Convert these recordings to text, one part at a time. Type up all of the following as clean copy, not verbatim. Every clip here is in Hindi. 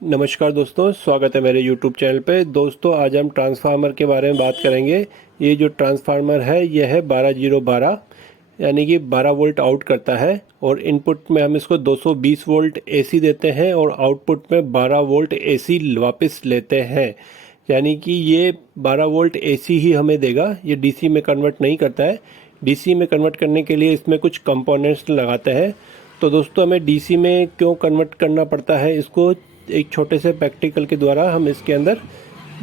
नमस्कार दोस्तों, स्वागत है मेरे YouTube चैनल पे। दोस्तों आज हम ट्रांसफार्मर के बारे में बात करेंगे। ये जो ट्रांसफार्मर है ये है 12012, यानी कि 12 वोल्ट आउट करता है और इनपुट में हम इसको 220 वोल्ट AC देते हैं और आउटपुट में 12 वोल्ट AC वापस लेते हैं। यानी कि ये 12 वोल्ट AC ही हमें देगा, ये DC में कन्वर्ट नहीं करता है। DC में कन्वर्ट करने के लिए इसमें कुछ कंपोनेंट्स लगाते हैं। तो दोस्तों हमें DC में क्यों कन्वर्ट करना पड़ता है, इसको एक छोटे से प्रैक्टिकल के द्वारा हम इसके अंदर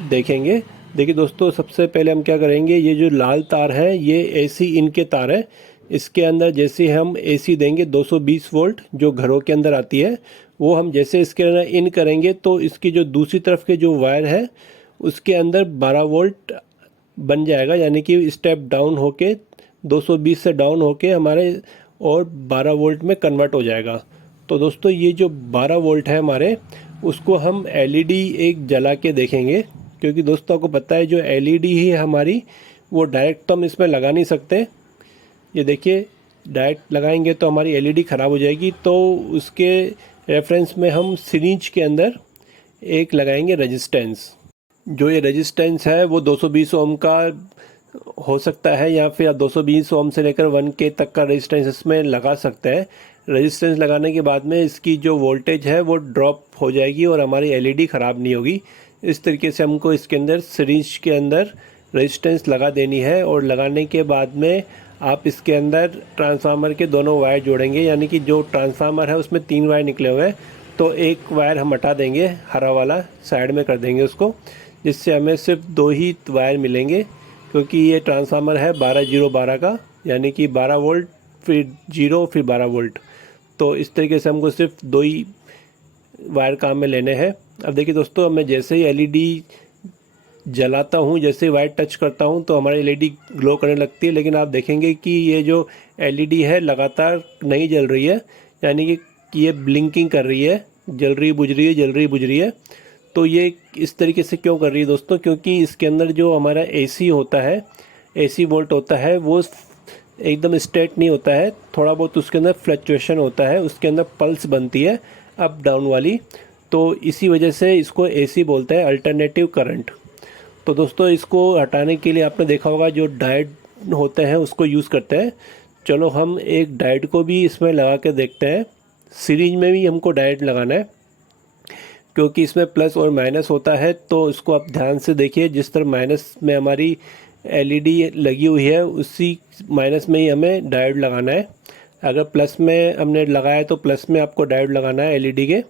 देखेंगे। देखिए दोस्तों, सबसे पहले हम क्या करेंगे, ये जो लाल तार है ये AC इन के तार है। इसके अंदर जैसे हम AC देंगे 220 वोल्ट जो घरों के अंदर आती है, वो हम जैसे इसके अंदर इन करेंगे तो इसकी जो दूसरी तरफ के जो वायर है उसके अंदर 12 वोल्ट बन जाएगा। यानी कि स्टेप डाउन होके 220 से डाउन होके हमारे और 12 वोल्ट में कन्वर्ट हो जाएगा। तो दोस्तों ये जो 12 वोल्ट है हमारे, उसको हम LED एक जला के देखेंगे, क्योंकि दोस्तों आपको पता है जो LED ही है हमारी, वो डायरेक्ट तो हम इसमें लगा नहीं सकते। ये देखिए, डायरेक्ट लगाएंगे तो हमारी LED ख़राब हो जाएगी। तो उसके रेफरेंस में हम सीरीज के अंदर एक लगाएंगे रेजिस्टेंस। जो ये रेजिस्टेंस है वो 220 ओम का हो सकता है, या फिर आप 220 ओम से लेकर 1K तक का रेजिस्टेंस इसमें लगा सकते हैं। रेजिस्टेंस लगाने के बाद में इसकी जो वोल्टेज है वो ड्रॉप हो जाएगी और हमारी LED ख़राब नहीं होगी। इस तरीके से हमको इसके अंदर सीरीज के अंदर रेजिस्टेंस लगा देनी है, और लगाने के बाद में आप इसके अंदर ट्रांसफार्मर के दोनों वायर जोड़ेंगे। यानी कि जो ट्रांसफार्मर है उसमें 3 वायर निकले हुए हैं, तो एक वायर हम हटा देंगे, हरा वाला साइड में कर देंगे उसको, जिससे हमें सिर्फ 2 ही वायर मिलेंगे। क्योंकि ये ट्रांसफार्मर है 12012 का, यानी कि 12 वोल्ट फिर 0 फिर 12 वोल्ट। तो इस तरीके से हमको सिर्फ 2 ही वायर काम में लेने हैं। अब देखिए दोस्तों, मैं जैसे ही LED जलाता हूँ, जैसे वायर टच करता हूँ तो हमारी LED ग्लो करने लगती है। लेकिन आप देखेंगे कि ये जो LED है लगातार नहीं जल रही है, यानी कि ये ब्लिंकिंग कर रही है, जल रही बुझ रही है, जल रही बुझ रही है। तो ये इस तरीके से क्यों कर रही है दोस्तों, क्योंकि इसके अंदर जो हमारा AC होता है, AC वोल्ट होता है, वो एकदम स्ट्रेट नहीं होता है, थोड़ा बहुत उसके अंदर फ्लक्चुएशन होता है, उसके अंदर पल्स बनती है अप डाउन वाली। तो इसी वजह से इसको AC बोलते हैं, अल्टरनेटिव करंट। तो दोस्तों इसको हटाने के लिए आपने देखा होगा जो डायोड होते हैं उसको यूज़ करते हैं। चलो हम एक डायोड को भी इसमें लगा के देखते हैं। सीरीज में भी हमको डायोड लगाना है, क्योंकि इसमें प्लस और माइनस होता है। तो इसको आप ध्यान से देखिए, जिस तरह माइनस में हमारी LED लगी हुई है उसी माइनस में ही हमें डायोड लगाना है। अगर प्लस में हमने लगाया तो प्लस में आपको डायोड लगाना है LED के।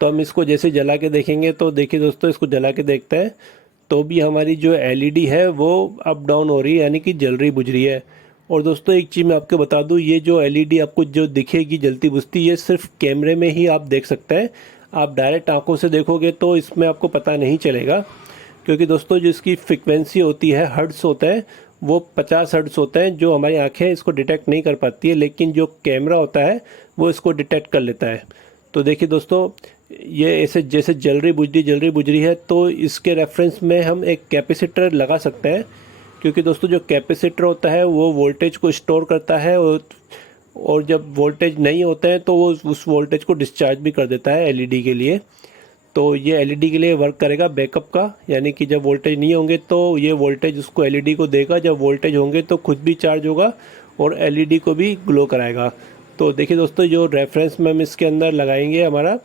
तो हम इसको जैसे जला के देखेंगे, तो देखिए दोस्तों, इसको जला के देखते हैं तो भी हमारी जो LED है वो अप डाउन हो रही है, यानी कि जल रही बुझ रही है। और दोस्तों एक चीज़ मैं आपको बता दूं, ये जो LED आपको जो दिखेगी जलती बुझती, ये सिर्फ कैमरे में ही आप देख सकते हैं। आप डायरेक्ट आंखों से देखोगे तो इसमें आपको पता नहीं चलेगा, क्योंकि दोस्तों जो इसकी फ्रिक्वेंसी होती है, हर्ट्स होते हैं, वो 50 हर्ट्स होते हैं, जो हमारी आंखें इसको डिटेक्ट नहीं कर पाती है, लेकिन जो कैमरा होता है वो इसको डिटेक्ट कर लेता है। तो देखिए दोस्तों, ये ऐसे जैसे जल रही बुझ रही है, तो इसके रेफरेंस में हम एक कैपेसिटर लगा सकते हैं। क्योंकि दोस्तों जो कैपेसिटर होता है वो वोल्टेज को स्टोर करता है, और जब वोल्टेज नहीं होता है तो वो उस वोल्टेज को डिस्चार्ज भी कर देता है LED के लिए। तो ये LED के लिए वर्क करेगा बैकअप का, यानी कि जब वोल्टेज नहीं होंगे तो ये वोल्टेज उसको LED को देगा, जब वोल्टेज होंगे तो खुद भी चार्ज होगा और LED को भी ग्लो कराएगा। तो देखिए दोस्तों, जो रेफरेंस में हम इसके अंदर लगाएंगे, हमारा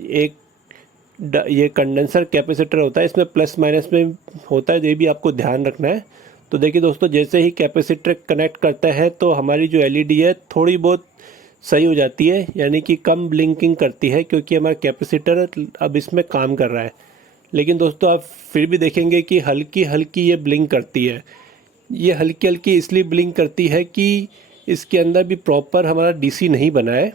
एक ये कंडेंसर कैपेसिटर होता है, इसमें प्लस माइनस में होता है, ये भी आपको ध्यान रखना है। तो देखिए दोस्तों, जैसे ही कैपेसिटर कनेक्ट करता है तो हमारी जो LED है थोड़ी बहुत सही हो जाती है, यानी कि कम ब्लिंकिंग करती है, क्योंकि हमारा कैपेसिटर अब इसमें काम कर रहा है। लेकिन दोस्तों आप फिर भी देखेंगे कि हल्की हल्की ये ब्लिंक करती है। ये हल्की हल्की इसलिए ब्लिंक करती है कि इसके अंदर भी प्रॉपर हमारा DC नहीं बना है।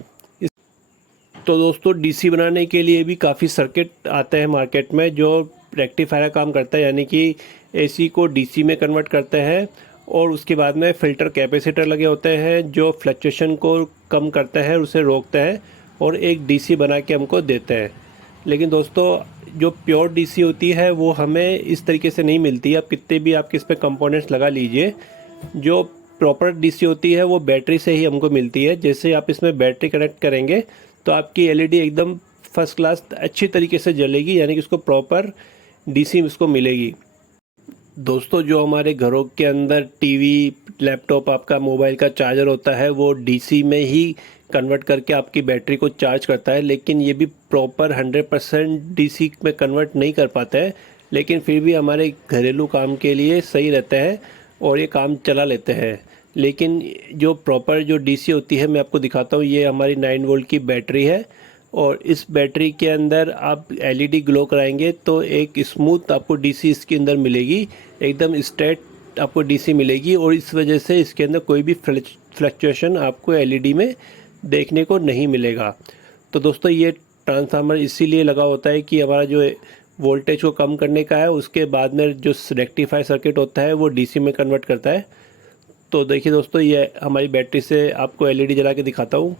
तो दोस्तों DC बनाने के लिए भी काफ़ी सर्किट आते हैं मार्केट में, जो रेक्टिफायर का काम करता है, यानी कि AC को DC में कन्वर्ट करते हैं। और उसके बाद में फ़िल्टर कैपेसिटर लगे होते हैं जो फ्लक्चुएशन को कम करते हैं, उसे रोकते हैं और एक DC बना के हमको देते हैं। लेकिन दोस्तों जो प्योर DC होती है वो हमें इस तरीके से नहीं मिलती। आप कितने भी आपके इस पर कंपोनेंट्स लगा लीजिए, जो प्रॉपर DC होती है वो बैटरी से ही हमको मिलती है। जैसे आप इसमें बैटरी कनेक्ट करेंगे तो आपकी LED एकदम फर्स्ट क्लास अच्छी तरीके से जलेगी, यानी कि उसको प्रॉपर डीसी उसको मिलेगी। दोस्तों जो हमारे घरों के अंदर टीवी, लैपटॉप, आपका मोबाइल का चार्जर होता है वो डीसी में ही कन्वर्ट करके आपकी बैटरी को चार्ज करता है, लेकिन ये भी प्रॉपर 100% डीसी में कन्वर्ट नहीं कर पाता है, लेकिन फिर भी हमारे घरेलू काम के लिए सही रहता है और ये काम चला लेते हैं। लेकिन जो प्रॉपर जो डीसी होती है मैं आपको दिखाता हूँ, ये हमारी 9 वोल्ट की बैटरी है और इस बैटरी के अंदर आप एलईडी ग्लो कराएंगे तो एक स्मूथ आपको डीसी इसके अंदर मिलेगी, एकदम स्ट्रेट आपको डीसी मिलेगी और इस वजह से इसके अंदर कोई भी फ्लक्चुएशन आपको एलईडी में देखने को नहीं मिलेगा। तो दोस्तों ये ट्रांसफार्मर इसीलिए लगा होता है कि हमारा जो वोल्टेज को कम करने का है, उसके बाद में जो रेक्टिफायर सर्किट होता है वो डीसी में कन्वर्ट करता है। तो देखिए दोस्तों ये हमारी बैटरी से आपको एलईडी जला के दिखाता हूँ।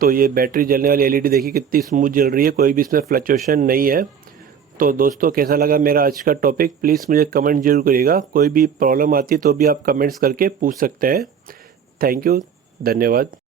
तो ये बैटरी जलने वाली एलईडी देखिए कितनी स्मूथ जल रही है, कोई भी इसमें फ्लक्चुएशन नहीं है। तो दोस्तों कैसा लगा मेरा आज का टॉपिक, प्लीज़ मुझे कमेंट जरूर करिएगा। कोई भी प्रॉब्लम आती है तो भी आप कमेंट्स करके पूछ सकते हैं। थैंक यू, धन्यवाद।